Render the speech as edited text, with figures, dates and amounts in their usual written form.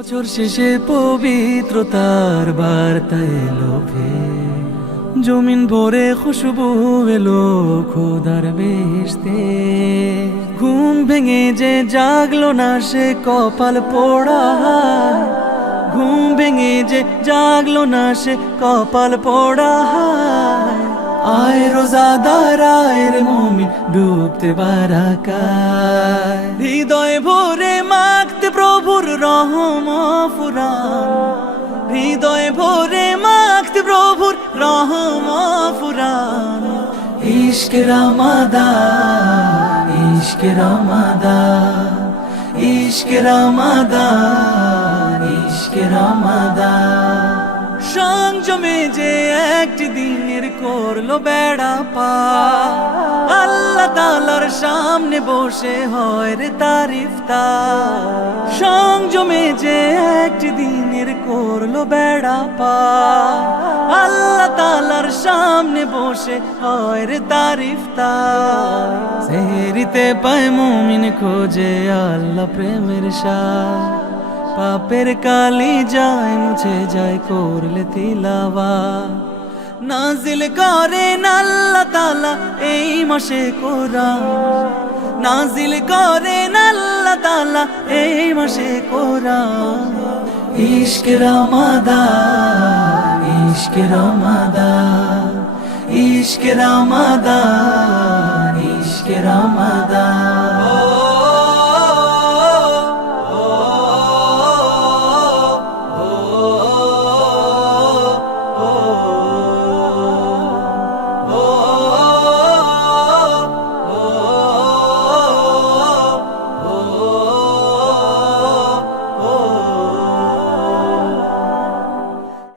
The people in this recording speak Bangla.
বছর শেষে পবিত্রতার বার্তা এলো ফের, জমিন ভরে খুশবু এলো খোদার বেহেশতে। ঘুম ভেঙে যে জাগলো না সে কপাল পোড়া, ঘুম ভেঙে যে জাগলো না সে কপাল পোড়া। আয় রোজাদার আয়ের মুমিন ডুবতে বারাকায়, হৃদয় ভরে মাগতে প্রভুর রহম ফুরান, হৃদয় ভরে মাগতে প্রভুর রহম ফুরান। ইশকে রমাদান, ইশকে রমাদান, ইশকে রমাদান, ইশকে রমাদান। সংযমে যে একটি দিনের করলো বেড়া পার, আল্লাহ তাআলার সামনে বসে হয় রে তার ইফতার। সংযমে যে একটি দিনের করলো বেড়া পার, আল্লাহ তাআলার সামনে বসে হয় রে তার ইফতার। সেহরিতে পায় মুমিন খোঁজে আল্লাহ প্রেমের সার, পাপের কালি যায় মুছে যায় করলে তিলাওয়া। নাজিল করেন আল্লাহ তাআলা এই মাসে কোরআন, নাজিল করেন আল্লাহ তাআলা এই মাসে কোরআন। ইশকে রমাদান, ইশকে রমাদান, ইশকে রমাদান, ইশকে রমাদান।